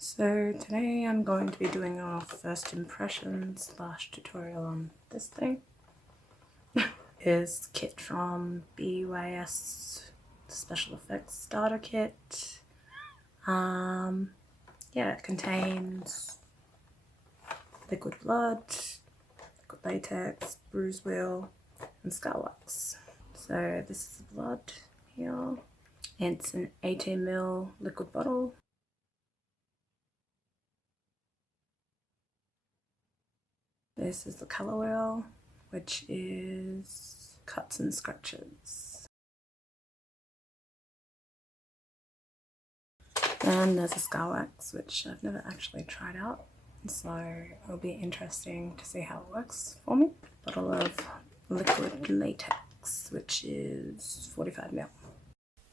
So today I'm going to be doing our first impression / tutorial on this thing. Is kit from BYS Special FX Starter kit. Yeah, it contains liquid blood, liquid latex, bruise wheel, and scar wax. So this is the blood here. It's an 18ml liquid bottle. This is the colour wheel, which is cuts and scratches. And there's a scar wax, which I've never actually tried out, so it'll be interesting to see how it works for me. Bottle of liquid latex, which is 45ml.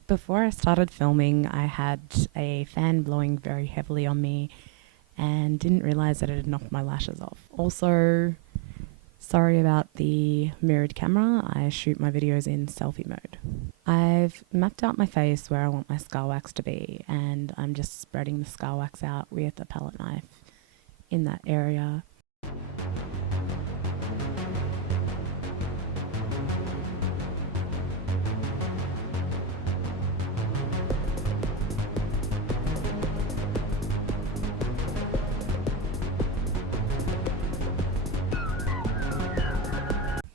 Before I started filming, I had a fan blowing very heavily on me and didn't realise that it had knocked my lashes off. Also, sorry about the mirrored camera. I shoot my videos in selfie mode. I've mapped out my face where I want my scar wax to be, and I'm just spreading the scar wax out with a palette knife in that area.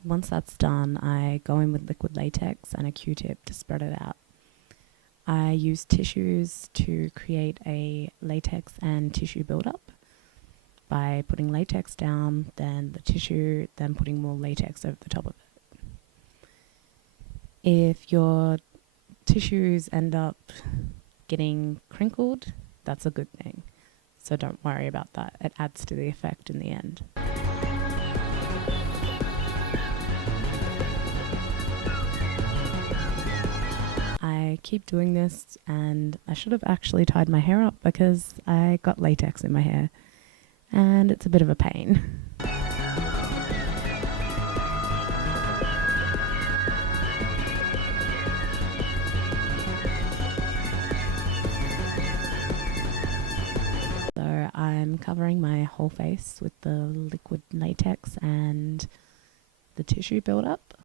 Once that's done, I go in with liquid latex and a Q-tip to spread it out. I use tissues to create a latex and tissue buildup by putting latex down, then the tissue, then putting more latex over the top of it. If your tissues end up getting crinkled, that's a good thing. So don't worry about that. It adds to the effect in the end. I keep doing this, and I should have actually tied my hair up because I got latex in my hair and it's a bit of a pain. So I'm covering my whole face with the liquid latex and the tissue buildup.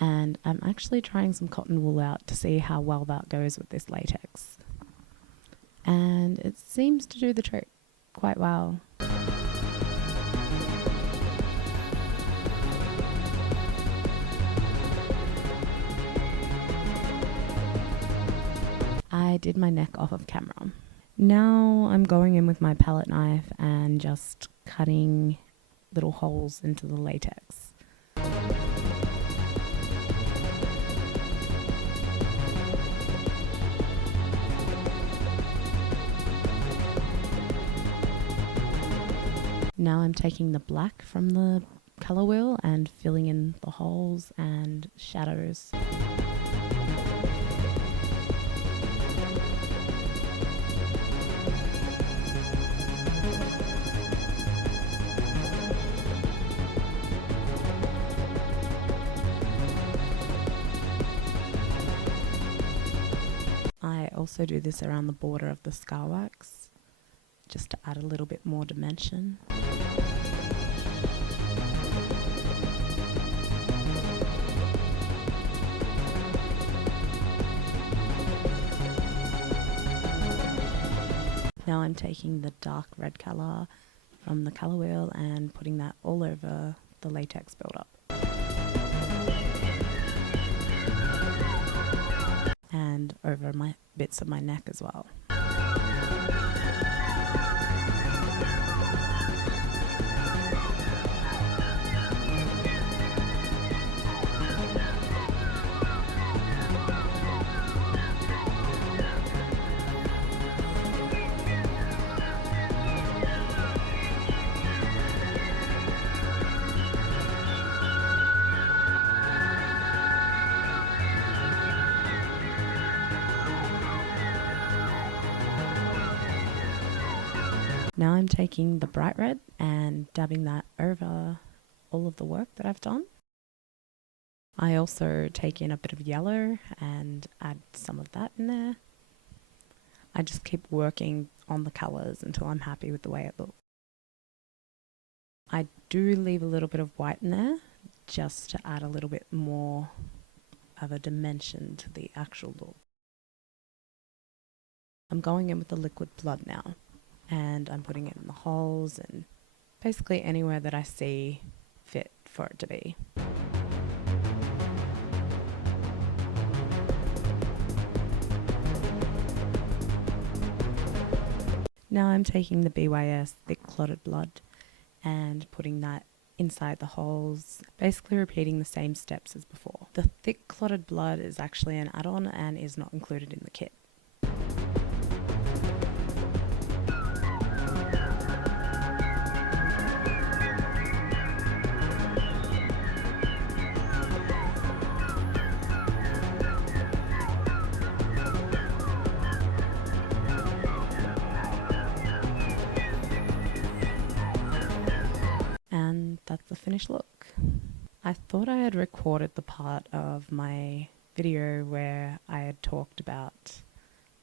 And I'm actually trying some cotton wool out to see how well that goes with this latex. And it seems to do the trick quite well. I did my neck off of camera. Now I'm going in with my palette knife and just cutting little holes into the latex. Now I'm taking the black from the colour wheel and filling in the holes and shadows. I also do this around the border of the scar wax, just to add a little bit more dimension. Now I'm taking the dark red colour from the colour wheel and putting that all over the latex buildup. And over my bits of my neck as well. Now I'm taking the bright red and dabbing that over all of the work that I've done. I also take in a bit of yellow and add some of that in there. I just keep working on the colours until I'm happy with the way it looks. I do leave a little bit of white in there just to add a little bit more of a dimension to the actual look. I'm going in with the liquid blood now, and I'm putting it in the holes and basically anywhere that I see fit for it to be. Now I'm taking the BYS thick clotted blood and putting that inside the holes, basically repeating the same steps as before. The thick clotted blood is actually an add-on and is not included in the kit. And that's the finished look. I thought I had recorded the part of my video where I had talked about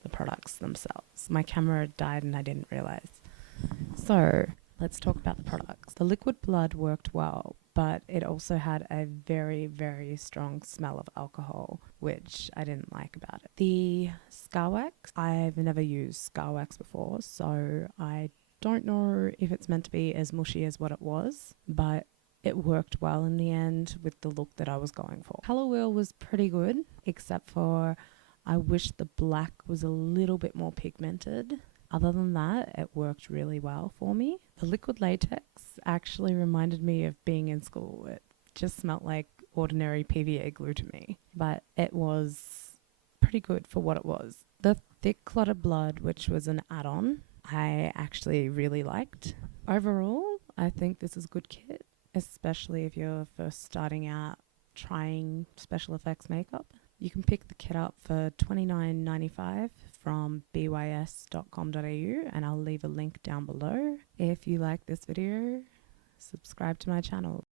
the products themselves. My camera died and I didn't realize. So let's talk about the products. The liquid blood worked well, but it also had a very, very strong smell of alcohol, which I didn't like about it. The scar wax, I've never used scar wax before, so I don't know if it's meant to be as mushy as what it was, but it worked well in the end with the look that I was going for. Color wheel was pretty good, except for I wish the black was a little bit more pigmented. Other than that, it worked really well for me. The liquid latex actually reminded me of being in school. It just smelled like ordinary PVA glue to me, but it was pretty good for what it was. The thick clotted blood, which was an add-on, I actually really liked. Overall, I think this is a good kit, especially if you're first starting out trying special effects makeup. You can pick the kit up for $29.95 from bys.com.au, and I'll leave a link down below. If you like this video, subscribe to my channel.